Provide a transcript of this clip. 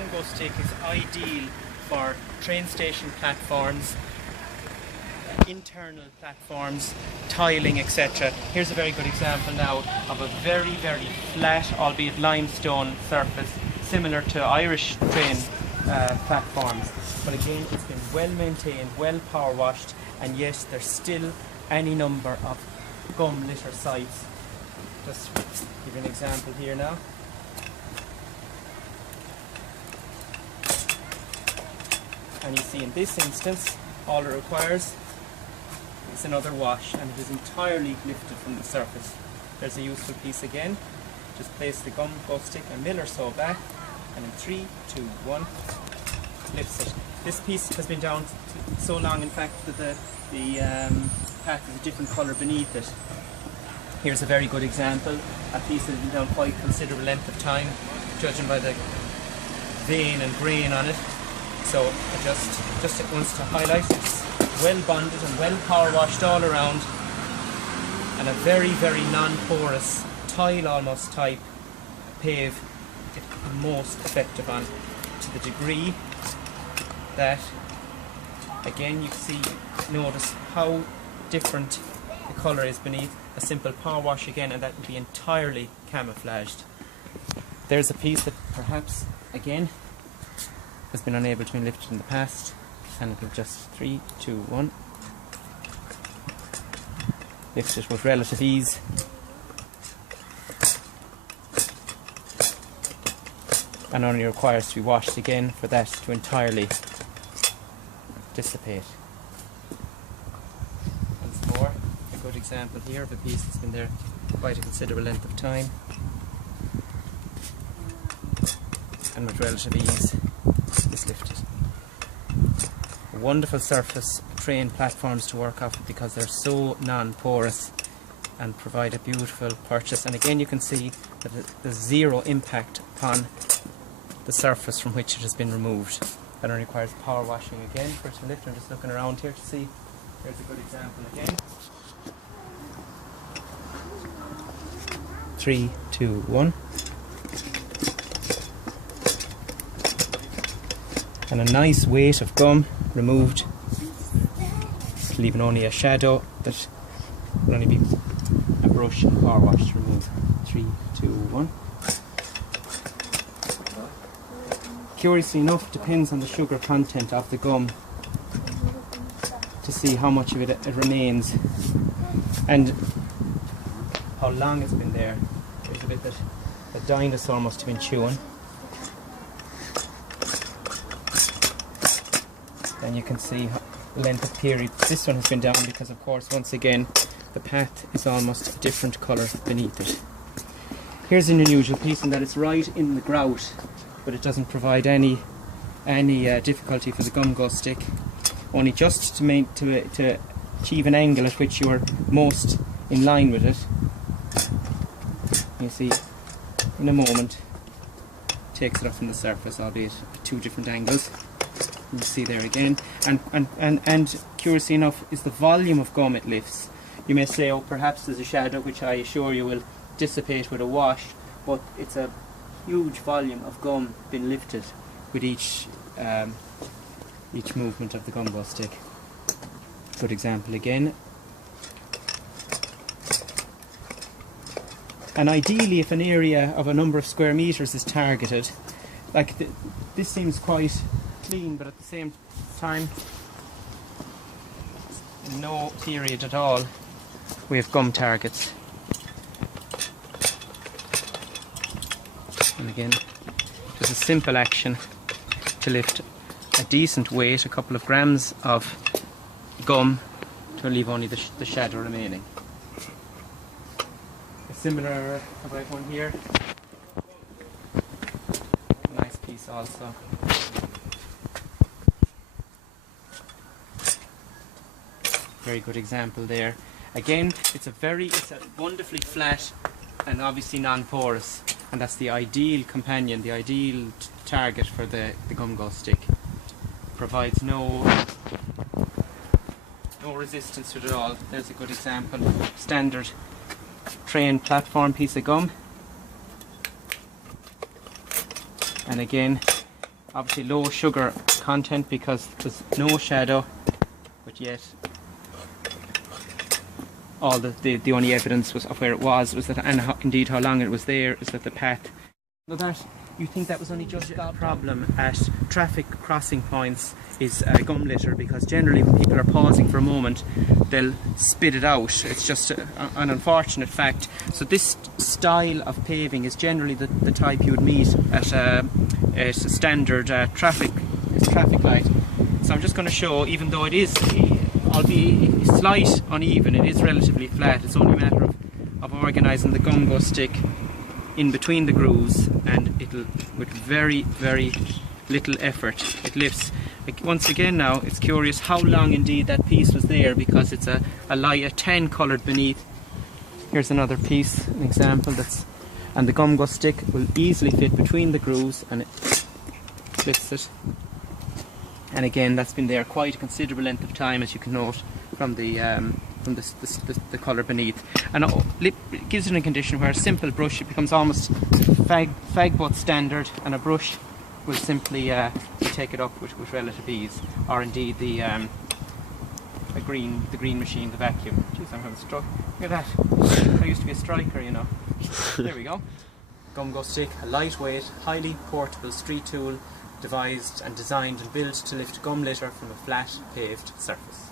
GumGo stick is ideal for train station platforms, internal platforms, tiling, etc. Here's a very good example now of a very, very flat, albeit limestone surface, similar to Irish train platforms. But again, it's been well maintained, well power washed, and yes, there's still any number of gum litter sites. Just give you an example here now. And you see in this instance, all it requires is another wash, and it is entirely lifted from the surface. There's a useful piece again. Just place the GumGo stick a mil or so back, and in 3, 2, 1, lifts it. This piece has been down so long, in fact, that the path is a different colour beneath it. Here's a very good example. A piece that has been down quite a considerable length of time, judging by the vein and grain on it. So I just wants to highlight it's well bonded and well power washed all around, and a very, very non-porous tile almost type pave, the most effective on, to the degree that, again, you see, notice how different the colour is beneath. A simple power wash again, and that would be entirely camouflaged. There's a piece that perhaps, again, has been unable to be lifted in the past, and it will just 3, 2, 1 lift it with relative ease. And only requires to be washed again for that to entirely dissipate. Once more, a good example here of a piece that's been there quite a considerable length of time, and with relative ease is lifted. A wonderful surface train platforms to work off because they're so non-porous and provide a beautiful purchase. And again, you can see that there's zero impact upon the surface from which it has been removed. That only requires power washing again for it to lift. I'm just looking around here to see. Here's a good example again. 3, 2, 1. And a nice weight of gum removed, leaving only a shadow that will only be a brush and power wash to remove. 3, 2, 1. Curiously enough, depends on the sugar content of the gum to see how much of it remains and how long it's been there. There's a bit that a dinosaur must have been chewing. And you can see the length of period this one has been down because, of course, once again, the path is almost a different colour beneath it. Here's an unusual piece in that it's right in the grout, but it doesn't provide any difficulty for the GumGo stick, only just to achieve an angle at which you are most in line with it. You see, in a moment, takes it up from the surface, albeit at 2 different angles. You see there again, and curiously enough is the volume of gum it lifts. You may say, oh, perhaps there's a shadow, which I assure you will dissipate with a wash, but it's a huge volume of gum being lifted with each movement of the GumGo stick. Good example again. And ideally, if an area of a number of square meters is targeted, like this seems quite clean, but at the same time, in no period at all, we have gum targets. And again, just a simple action to lift a decent weight, a couple of grams of gum, to leave only the shadow remaining. A similar about one here. Nice piece also. Very good example there. Again, it's a wonderfully flat and obviously non-porous, and that's the ideal companion, the ideal target for the GumGo stick. Provides no resistance to it at all. There's a good example. Standard train platform piece of gum. And again, Obviously low sugar content because there's no shadow, but yet all the only evidence was of where it was that, and indeed how long it was there, is that the path. So that you think that was only just a problem at traffic crossing points is gum litter, because generally when people are pausing for a moment they'll spit it out. It's just an unfortunate fact. So this style of paving is generally the type you would meet at a standard traffic light. So I'm just going to show, even though it is, albeit slight uneven, it is relatively flat. It's only a matter of organising the GumGo stick in between the grooves, and it'll, with very, very little effort, it lifts. Once again now, it's curious how long indeed that piece was there, because it's a light, a tan coloured beneath. Here's another piece, an example, and the GumGo stick will easily fit between the grooves, and it lifts it. And again, that's been there quite a considerable length of time, as you can note from the colour beneath. And it gives it a condition where a simple brush, it becomes almost fag butt standard, and a brush will simply take it up with relative ease. Or indeed the green machine, the vacuum. Jeez, I'm having a stroke. Look at that. I used to be a striker, you know. There we go. GumGo stick, a lightweight, highly portable street tool, devised and designed and built to lift gum litter from a flat paved surface.